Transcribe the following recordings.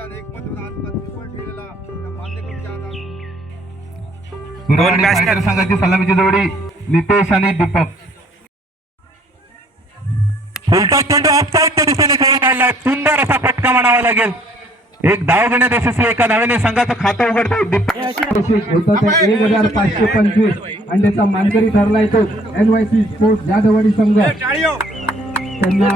ठेवलेला त्या मान्यकरच्या दोन बॅस्कर संघाची सलामीची जोडी नितेश आणि दीपक. फुलटॉस चेंडू ऑफसाईडच्या दिशेने खेळून काढलाय सुंदर असा फटका म्हणावा लागेल. एक धाव घेण्यात यशस्वी एका धावेने संघाचं खातं उघडतोय. दीपक. एक हजार पाचशे पंचवीस आणि त्याचा मानकरी ठरलाय तो. N Y C sport Jadhavwadi संघ. त्यांना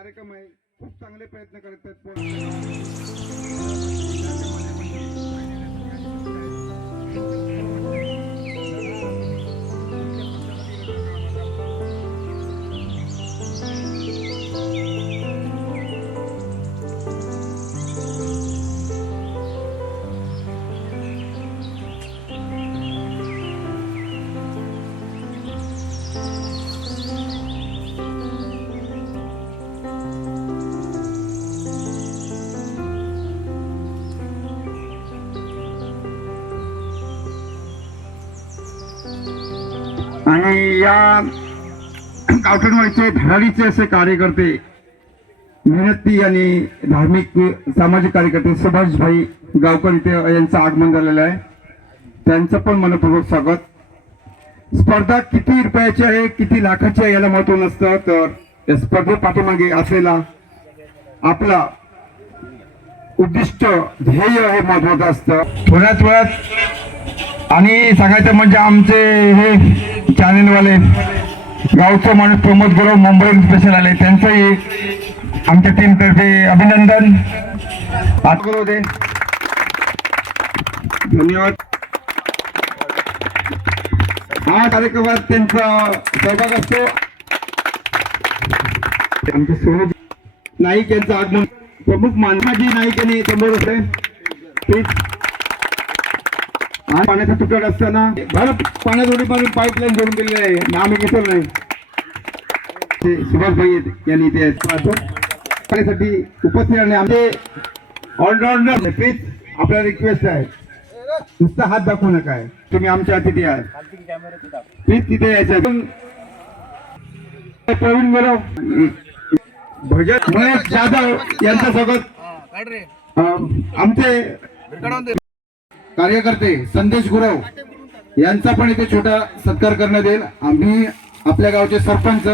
कार्यक्रम आहे. खूप चांगले प्रयत्न करत आहेत आणि या कावठणवाडीचे धडाडीचे असे कार्यकर्ते मेहनती आणि धार्मिक सामाजिक कार्यकर्ते सुभाषभाई गावकर इथे यांचं आगमन झालेलं आहे. त्यांचं पण मनपूर्वक स्वागत. स्पर्धा किती रुपयाची आहे किती लाखाची आहे याला महत्त्व नसतं तर या स्पर्धे पाठीमागे असलेला आपला उद्दिष्ट ध्येय हे महत्वाचं असतं. थोड्याच वेळात आणि सांगायचं म्हणजे आमचे हे चॅनेलवाले गावचं माणूस प्रमोद गुरव मुंबई स्पेशल आले. त्यांचंही आमच्या टीमतर्फे अभिनंदन. पाठ करू दे. धन्यवाद. हा कार्यक्रमात त्यांचा सहभाग असतो. आमचे सोनू नाईक यांचं आगमन. प्रमुख मानसाजी नाईक यांनी समोर होते. प्लीज आणि पाण्याचा तुटवडा असताना भारत पाण्यात उडी मारून पाईपलाईन जोडून दिलेली आहे. आम्ही घेतलं नाही. ते सुभाषभाई यांनी ते पाहतो. पाण्यासाठी उपस्थित आणि आमचे ऑलराऊंडर प्लीज आपल्याला रिक्वेस्ट आहे. नुसता हात दाखवू नका. आहे. तुम्ही आमच्या अतिथी आहात. प्लीज तिथे यायचं प्रवीण गौरव भजन महेश जाधव यांच्यासोबत आमचे कार्यकर्ते संदेश गुरव यांचा पण इथे छोटा सत्कार करण्यात येईल. आम्ही आपल्या गावचे सरपंच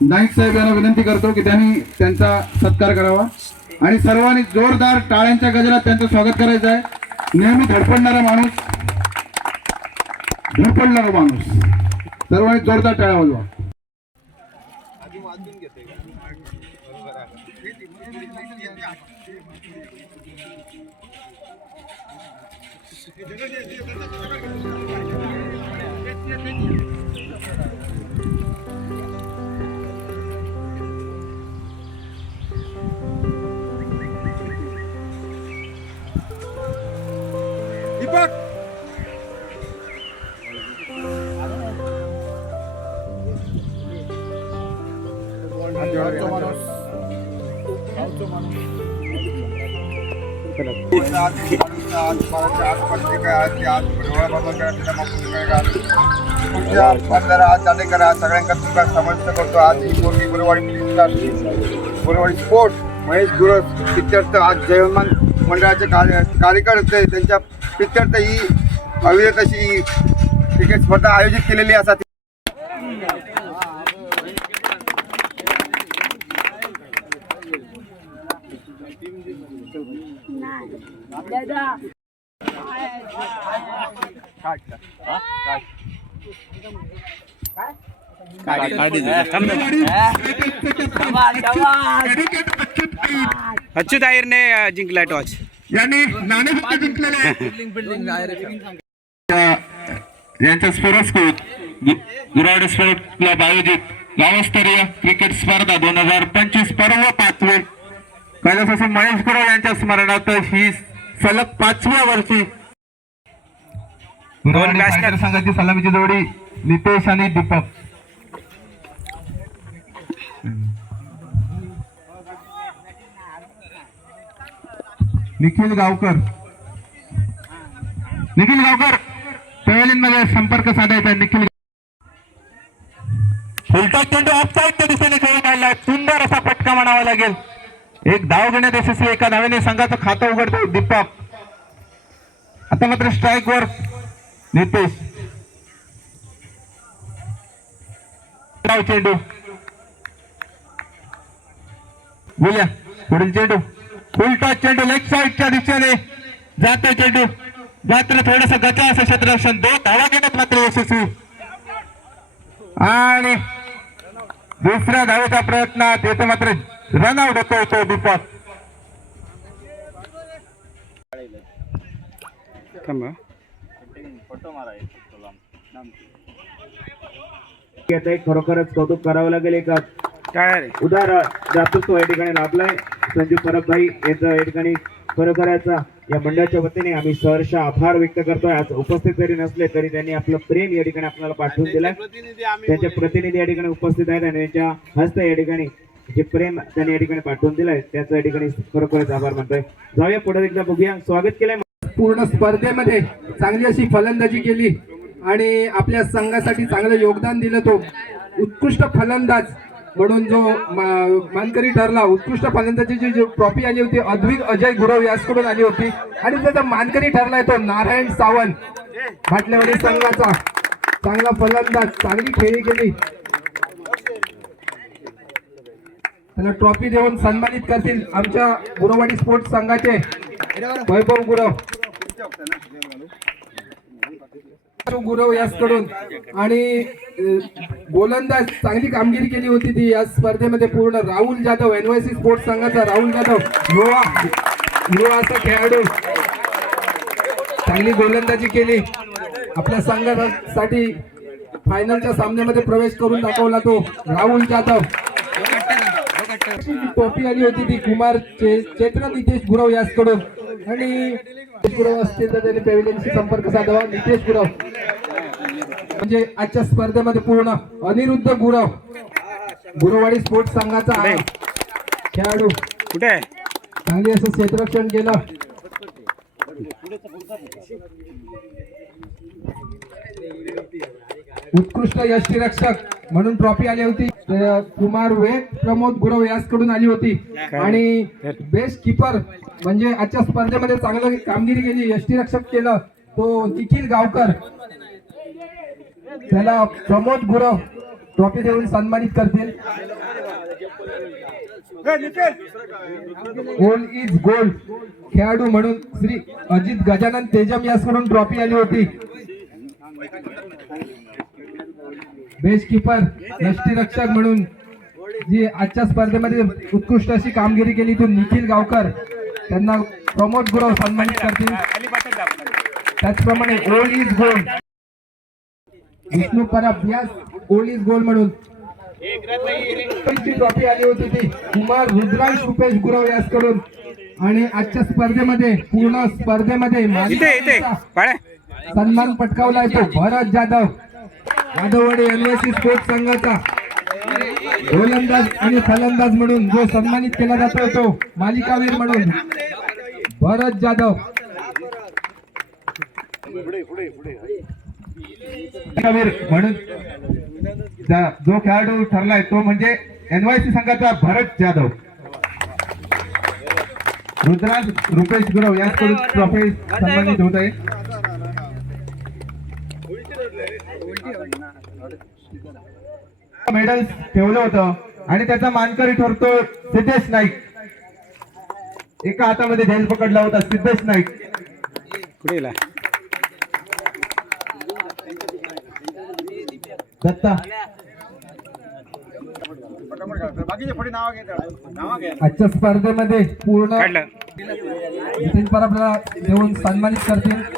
नाईक साहेब यांना विनंती करतो की त्यांनी त्यांचा सत्कार करावा. आणि सर्वांनी जोरदार टाळ्यांच्या गजरात त्यांचं स्वागत करायचं आहे. नेहमी धडपडणारा माणूस धडपडणारा माणूस. सर्वांनी जोरदार टाळ्या वाजवा. Ipak! Ayo, ayo, ayo, ayo, ayo, ayo, ayo, ayo, सगळ्यांका तुमका समर्थ करतो. आज ही मोठी गुरुवाडी गुरुवाडी स्पोर्ट महेश गुरव पिक्चरच आज जयमान मंडळाचे कार्य कार्यकर्ते त्यांच्या पिक्चरच ही अविरत अशी क्रिकेट स्पर्धा आयोजित केलेली असा अच्युत आयरने अ, जिंकला टॉच यांनी नाणेफेक जिंकलेले. यांच्या गुराड स्पोर्ट क्लब आयोजित गावस्तरीय क्रिकेट स्पर्धा दोन हजार पंचवीस पर्व पाचवे. कैलासासून महेश गुरव यांच्या स्मरणार्थ ही सलग पाचव्या वर्षी. दोन संघाची सलामीची जोडी नितेश आणि दीपक. निखिल गावकर. निखिल गावकरमध्ये संपर्क साधायचा. निखिल. फुलटा चेंडू ऑफ साईडच्या दिशेने खेळून काढलाय सुंदर असा फटका म्हणावा लागेल. एक धाव घेण्यात यशस्वी एका धावेने संघाचं खातं उघडतो दीपक. आता मात्र स्ट्राईक वर नितेश. धाव चेंडू. बोलूया. पुढील चेंडू. उलटा चेंडू. लेफ्ट साईडच्या दिशेने जातोय चेंडू. मात्र थोडस गचा असं क्षेत्ररक्षण दोन धावा घेण्यात मात्र यशस्वी. आणि दुसऱ्या धावेच्या प्रयत्नात येथे मात्र रनआउट होतो तो दीपक खरोखरच कौतुक करावं लागेल एक काय उदार तो या ठिकाणी लाभलाय. संजीव परब भाई याचा या ठिकाणी खरोखरच या मंडळाच्या वतीने आम्ही सहर्ष आभार व्यक्त करतोय. आज उपस्थित जरी नसले तरी त्यांनी आपलं प्रेम या ठिकाणी आपल्याला पाठवून दिलंय. त्यांचे प्रतिनिधी या ठिकाणी उपस्थित आहेत आणि त्यांच्या हस्ते या ठिकाणी जे प्रेम त्यांनी या ठिकाणी पाठवून दिलंय त्याचं या ठिकाणी खरोखरच आभार मानतोय. जाऊया पुढे एकदा बघूया. स्वागत केलंय. पूर्ण स्पर्धेमध्ये चांगली अशी फलंदाजी केली आणि आपल्या संघासाठी चांगलं योगदान दिलं तो. उत्कृष्ट फलंदाज. म्हणून जो मानकरी ठरला उत्कृष्ट फलंदाजीची जी ट्रॉफी आली होती अद्विक अजय गुरव याचकडून आली होती. आणि त्याचा मानकरी ठरलाय तो नारायण सावंत. फाटल्यावरील संघाचा चांगला फलंदाज चांगली खेळी केली. त्याला ट्रॉफी देऊन सन्मानित करतील आमच्या गुरुवाडी स्पोर्ट्स संघाचे वैभव गुरव. गुरव याचकडून. आणि गोलंदाज चांगली कामगिरी केली होती ती. या स्पर्धेमध्ये पूर्ण राहुल जाधव एनवायसी स्पोर्ट्स संघाचा राहुल जाधव. युवा युवाचा खेळाडू. चांगली गोलंदाजी केली. आपल्या संघासाठी फायनलच्या सामन्यामध्ये प्रवेश करून दाखवला तो राहुल जाधव. टोपी आली होती ती कुमार चे- चैत्र नितेश गुरव याचकडून. आणि नितेश गुरव असतील तर त्यांनी पॅव्हिलियनशी संपर्क साधावा. नितेश गुरव म्हणजे आजच्या स्पर्धेमध्ये पूर्ण अनिरुद्ध गुरव. गुरुवाडी स्पोर्ट्स संघाचा खेळाडू. कुठे चांगली असं क्षेत्ररक्षण केलं. उत्कृष्ट यष्टीरक्षक म्हणून ट्रॉफी आली होती. कुमार वेद प्रमोद गुरव याचकडून आली होती. आणि बेस्ट किपर म्हणजे आजच्या स्पर्धेमध्ये चांगलं कामगिरी केली यष्टीरक्षक केलं तो निखिल गावकर. त्याला प्रमोद गुरव ट्रॉफी देऊन सन्मानित करतील. गोल इज गोल्ड खेळाडू म्हणून श्री अजित गजानन तेजम यासकडून ट्रॉफी आली होती. बेस्ट किपर यष्टीरक्षक म्हणून जी आजच्या स्पर्धेमध्ये उत्कृष्ट अशी कामगिरी केली तो निखिल गावकर. त्यांना प्रमोद गुरव सन्मानित करतील. त्याचप्रमाणे ओल इज गोल विष्णू परब यास ओल इज गोल म्हणून ट्रॉफी आली होती ती. कुमार रुद्रांश रुपेश गुरव यासकडून आणि आजच्या स्पर्धेमध्ये पूर्ण स्पर्धेमध्ये सन्मान पटकावला तो भरत जाधव. जाधववाडी एनवायसी स्पोर्ट्स संघाचा. गोलंदाज आणि फलंदाज म्हणून जो सन्मानित केला जातो तो मालिकावीर म्हणून. भरत जाधव. मालिकावीर म्हणून जो खेळाडू ठरलाय तो म्हणजे एनवायसी संघाचा भरत जाधव. रुद्राज रुपेश गुरव याचकडून ट्रॉफी सन्मानित होत आहे. मेडल ठेवलं होतं. आणि त्याचा मानकरी ठरतो सिद्धेश नाईक. एका हातामध्ये झेल पकडला होता सिद्धेश नाईक. दत्ता. आजच्या स्पर्धेमध्ये पूर्ण नितीन परबला देऊन सन्मानित करतील.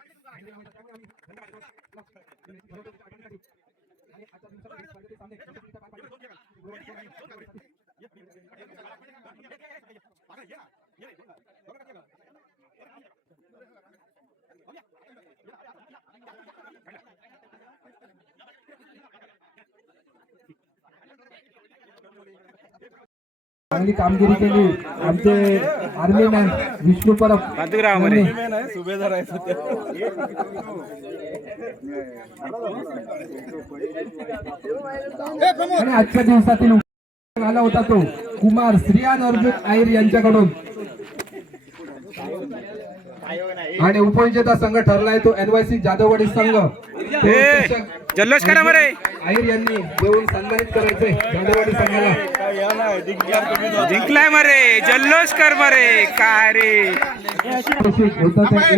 चांगली कामगिरी केली. आमचे आर्मी मॅन विष्णू परब. मरे. यांनी आणि आजच्या दिवसातील आला होता तो. कुमार श्रियान अर्जुन आयर यांच्याकडून. आणि उपविजेता संघ ठरलाय तो एनवायसी जाधववाडी संघ. जल्लोष करा बरे. आयर यांनी देऊन सन्मानित करायचे जाधववाडी संघाला. जिंकलाय मरे जल्लोष कर मरे काय रे?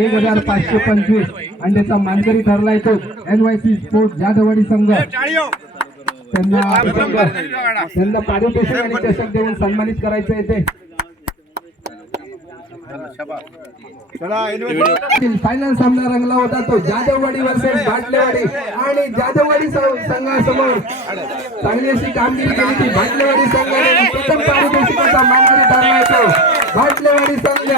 एक हजार पाचशे पंचवीस. आणि त्याचा मानकरी ठरलाय तो एनवायसी स्पोर्ट जाधववाडी संघ. त्यांना त्यांना पारितोषिक आणि चषक देऊन सन्मानित करायचं येते फायनल सामना रंगला होता तो जाधववाडी वर्सेस बाटलेवाडी आणि जाधववाडी संघासमोर चांगली अशी कामगिरी केली ती बाटलेवाडी संघाने प्रथम पारितोषिकाचा मानकरी ठरला तो बाटलेवाडी संघ.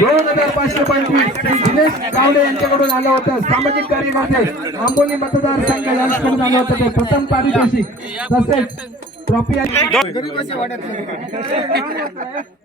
दोन हजार पाचशे पंचवीस श्री दिनेश गावडे यांच्याकडून आलं होतं. सामाजिक कार्यकर्ते आंबोली मतदार संघ यांच्याकडून आलं होतं ते प्रथम पारितोषिक. तसेच ट्रॉफी